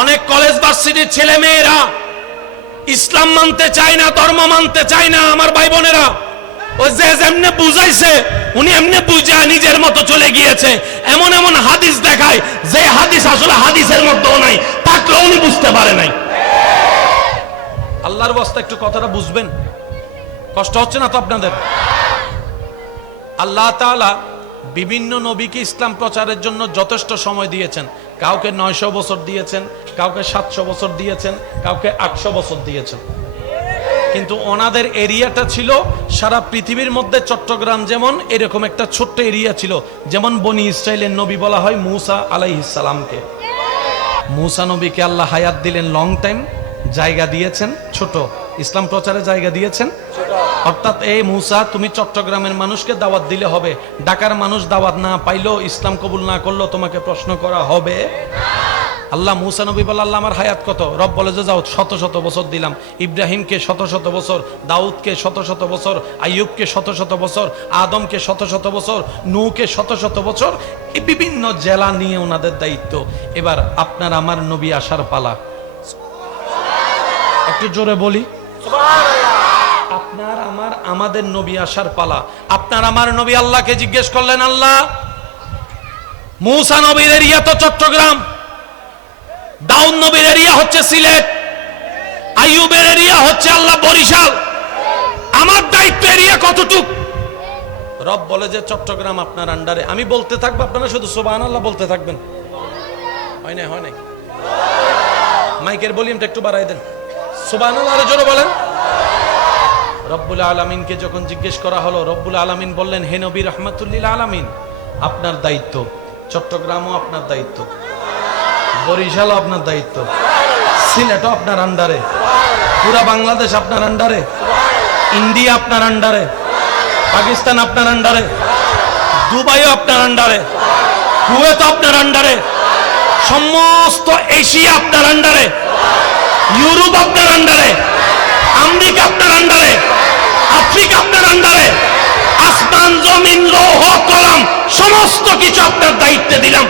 অনেক কলেজ ভার্সিটির ছেলে মেয়েরা ইসলাম মানতে চায় না, ধর্ম মানতে চায় না। আমার ভাই বোনেরা, ও যে যেমনে বুঝাইছে উনি এমনি বুঝা নিজের মতো চলে গিয়েছে। এমন এমন হাদিস দেখায় যে হাদিস আসলে হাদিসের মধ্যেও নাই, থাকলেও উনি বুঝতে পারে নাই। আল্লাহর ওয়াস্তে একটু কথাটা বুঝবেন, কষ্ট হচ্ছে না তো আপনাদের? আল্লাহ তাআলা বিভিন্ন নবীকে ইসলাম প্রচারের জন্য যথেষ্ট সময় দিয়েছেন। কাউকে 900 বছর দিয়েছেন, কাউকে 700 বছর দিয়েছেন, কাউকে 800 বছর দিয়েছেন। কিন্তু ওনাদের এরিয়াটা ছিল সারা পৃথিবীর মধ্যে চট্টগ্রাম যেমন এরকম একটা ছোট্ট এরিয়া ছিল। যেমন বনি ইসরাইলের নবী বলা হয় মূসা আলাইহিস সালামকে। মূসা নবীকে আল্লাহ হায়াত দিলেন, লং টাইম, জায়গা দিয়েছেন ছোট, ইসলাম প্রচারে জায়গা দিয়েছেন অর্থাৎ এই মূসা তুমি চট্টগ্রামের মানুষকে দাওয়াত দিলে হবে, ঢাকার মানুষ দাওয়াত না পাইলো, ইসলাম কবুল না করলো তোমাকে প্রশ্ন করা হবে। আল্লাহ মূসা নবী বলে আল্লাহ আমার হায়াত কত? রব বলে যে যাও শত শত বছর দিলাম। ইব্রাহিমকে শত শত বছর, দাউদকে শত শত বছর, আইয়ুবকে শত শত বছর, আদমকে শত শত বছর, নূহকে শত শত বছর। এই বিভিন্ন জেলা নিয়ে ওনাদের দায়িত্ব। এবার আপনার আমার নবী আসার পালা। একটু জোরে বলি, আপনার আমার আমাদের নবী আসার পালা। আপনার আমার নবী আল্লাহকে জিজ্ঞেস করলেন, আল্লাহ মূসা নবীর এরিয়া তো চট্টগ্রাম, দাউদ নবীর এরিয়া হচ্ছে সিলেট, আইয়ুবের এরিয়া হচ্ছে আল্লাহ বরিশাল, আমার দায়িত্ব এরিয়া কতটুক? রব বলে যে চট্টগ্রাম আপনার আন্ডারে। আমি বলতে থাকবো, আপনারা শুধু সুবহানাল্লাহ বলতে থাকবেন। হয় নাই? হয় নাই? মাইকের ভলিউমটা একটু বাড়াই দেন। সুবহানাল্লাহ আরো জোরে বলেন। রব্বুল আলামিনকে যখন জিজ্ঞেস করা হলো, রব্বুল আলামিন বললেন, হে নবী রাহমাতুল লিল আলামিন, আপনার দায়িত্ব, চট্টগ্রামও আপনার দায়িত্ব, বরিশালও আপনার দায়িত্ব, সিলেটও আপনার আন্ডারে, পুরা বাংলাদেশ আপনার আন্ডারে, ইন্ডিয়া আপনার আন্ডারে, পাকিস্তান আপনার আন্ডারে, দুবাইও আপনার আন্ডারে, কুয়েত আপনার আন্ডারে, সমস্ত এশিয়া আপনার আন্ডারে, ইউরোপ আপনার আন্ডারে, আমেরিকা আপনার আন্ডারে, আফ্রিকা আপনার আন্ডারে, আসমান জমিন লৌহ কলম সমস্ত কিছু আপনার দায়িত্বে দিলাম।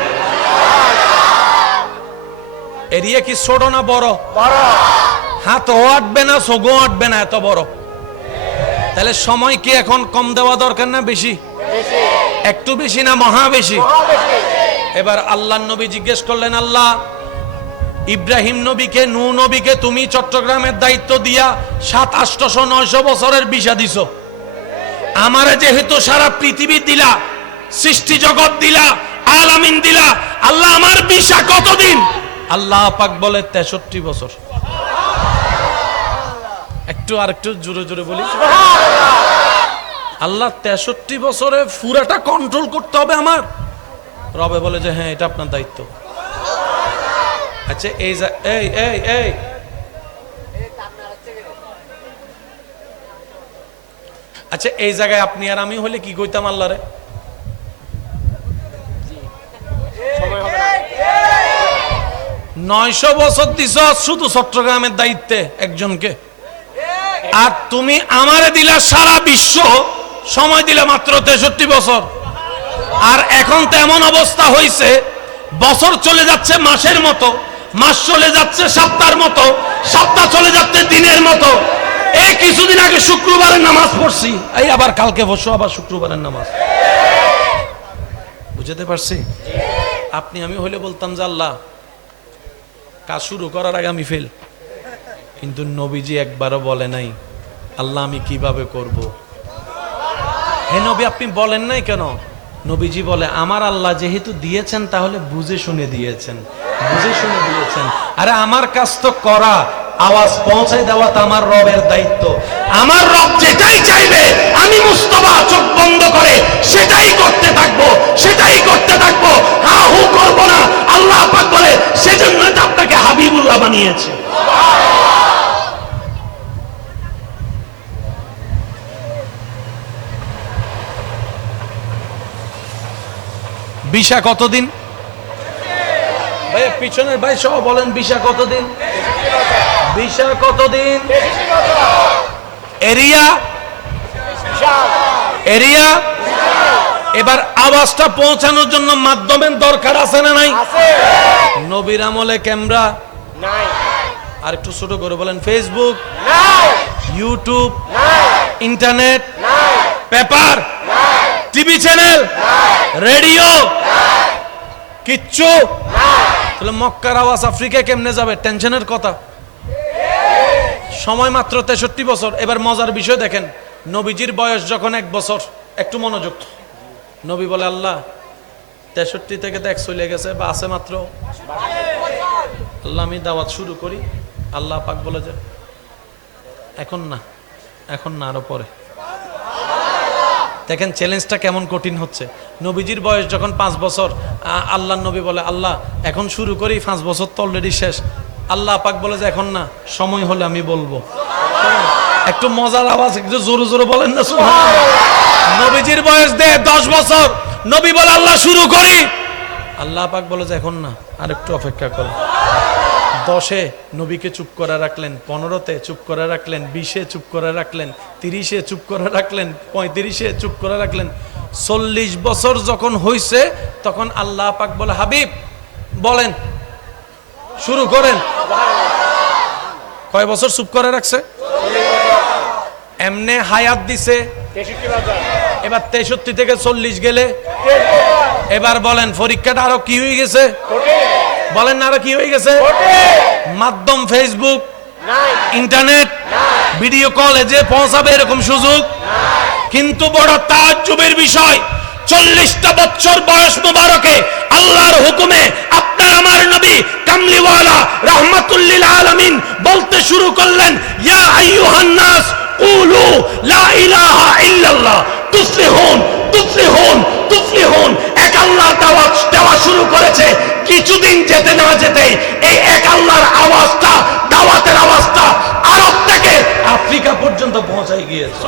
এরিয়া কি ছোট না বড়? হাতও আটবে না, চোখও আটবে না, এত বড়। তাহলে সময় কি এখন কম দেওয়া দরকার না বেশি? একটু বেশি না মহা বেশি? এবার আল্লাহর নবী জিজ্ঞেস করলেন, আল্লাহ ইব্রাহিম নবীকে, নূহ নবীকে তুমি চট্টগ্রামের দায়িত্ব দিয়া 700-800-900 বছরের ভিসা দিছো, আমারে যেহেতু সারা পৃথিবী দিলা, সৃষ্টি জগৎ দিলা, আলামিন দিলা, আল্লাহ আমার ভিসা কতদিন? আল্লাহ পাক বলে 63 বছর। একটু আর একটু জোরে জোরে বলি। আল্লাহ 63 বছরে পুরাটা কন্ট্রোল করতে হবে আমার। রবে বলে যে হ্যাঁ, এটা আপনার দায়িত্ব। আচ্ছা এই আচ্ছা এই জায়গায় আপনি আর আমি হলে কি কইতাম আল্লাহরে? 900 বছর দিছ শুধু চট্টগ্রামের দায়িত্বে একজনকে, আর তুমি আমারে দিলা সারা বিশ্ব, সময় দিলা মাত্র 63 বছর। আর এখন তো এমন অবস্থা হয়েছে, বছর চলে যাচ্ছে মাসের মতো, মাস চলে যাচ্ছে সপ্তাহের মতো, সপ্তাহ চলে যাচ্ছে দিনের মতো। এই কিছুদিন আগে শুক্রবারের নামাজ পড়ছি, এই আবার কালকে বসো আবার শুক্রবারের নামাজ। বুঝতে পারছি? আপনি আমি হইলে বলতাম যে আল্লাহ কাজ শুরু করার আগে আমি ফেল, কিন্তু নবীজি একবারও বলে নাই আল্লাহ আমি কিভাবে করব। হে নবী আপনি বলেন নাই কেন? নবীজি বলে আমার আল্লাহ যেহেতু দিয়েছেন তাহলে বুঝে শুনে দিয়েছেন, বুঝে শুনে দিয়েছেন। আরে আমার কাজ তো করা, আওয়াজ পৌঁছায় দেওয়া তো আমার রবের দায়িত্ব। আমার রব যেটাই চাইবে আমি মুস্তাফা চোখ বন্ধ করে সেটাই করতে থাকবো, সেটাই করতে থাকবো, হা হু করব না। আল্লাহ পাক বলে সেজন্য তো আপনাকে হাবিবুল্লাহ বানিয়েছে। ভিসা কতদিন? ভাই পিছনের ভাই সহ বলেন ভিসা কতদিন? ভিসা কতদিন? Area area. এবার আওয়াজটা পৌঁছানোর জন্য মাধ্যমের দরকার আছে না নাই? নবীর আমলে ক্যামেরা, নাই, আর একটু ছোট করে বলেন, ফেসবুক, নাই, ইউটিউব, নাই, ইন্টারনেট, নাই, পেপার, নাই, টিভি চ্যানেল, নাই, রেডিও, নাই, কিচ্ছু। নাই। তাহলে মক্কার আওয়াজ আফ্রিকায় কেমনে যাবে? টেনশনের কথা। সময় মাত্র 63 বছর। এবার মজার বিষয় দেখেন, নবীজির বয়স যখন 1 বছর, একটু মনোযোগ। নবী বলে, আল্লাহ 63 থেকে দেখ চলে গেছে বা আছে মাত্র, আল্লাহ আমি দাওয়াত শুরু করি। আল্লাহ পাক বলে যে এখন না, এখন না, আরো পরে। দেখেন চ্যালেঞ্জটা কেমন কঠিন হচ্ছে। নবীজির বয়স যখন 5 বছর, আল্লাহ নবী বলে, আল্লাহ এখন শুরু করি, 5 বছর তো অলরেডি শেষ। আল্লাহ পাক বলে যে এখন না, সময় হলে আমি বলবো। একটু মজার আওয়াজ, একটু জোরে জোরে বলেন না সুবহানাল্লাহ। নবীজির বয়স 10 বছর, নবী বলে আল্লাহ শুরু করি। আল্লাহ পাক বলে যে এখন না, আর একটু অপেক্ষা করো। 10-এ নবীকে চুপ করে রাখলেন, 15-তে চুপ করে রাখলেন, 20-এ চুপ করে রাখলেন, 30-এ চুপ করে রাখলেন, 35-এ চুপ করে রাখলেন। 40 বছর যখন হইছে তখন আল্লাহ পাক বলে, হাবিব বলেন, শুরু করেন। কয় বছর চুপ করে রাখছে? এমনে হায়াত দিছে। 63 বছর। এবার 63 থেকে 40 গেলে এবার বলেন পরীক্ষাটা আরো কি হয়ে গেছে? বলেন না, আরো কি হয়ে গেছে? মাধ্যম ফেসবুক, নাই, ইন্টারনেট, নাই, ভিডিও কলে যে পৌঁছাবে এরকম সুযোগ। কিন্তু বড় তাজ্জুবের বিষয়, 40টা বছর বয়স মুবারকে আল্লাহর হুকুমে আপনার আমার নবী কামলিওয়ালা রাহমাতুল লিল আলামিন বলতে শুরু করলেন, ইয়া আইয়ুহান নাস কুলু লা ইলাহা ইল্লাল্লাহ তুফলিহুন তুফলিহুন তুফলিহুন। এক আল্লাহর দাওয়াত দেওয়া শুরু করেছে। কিছুদিন যেতে না যেতে এই এক আল্লাহর আওয়াজটা, দাওয়াতের আওয়াজটা আরব থেকে আফ্রিকা পর্যন্ত পৌঁছায় গিয়েছে।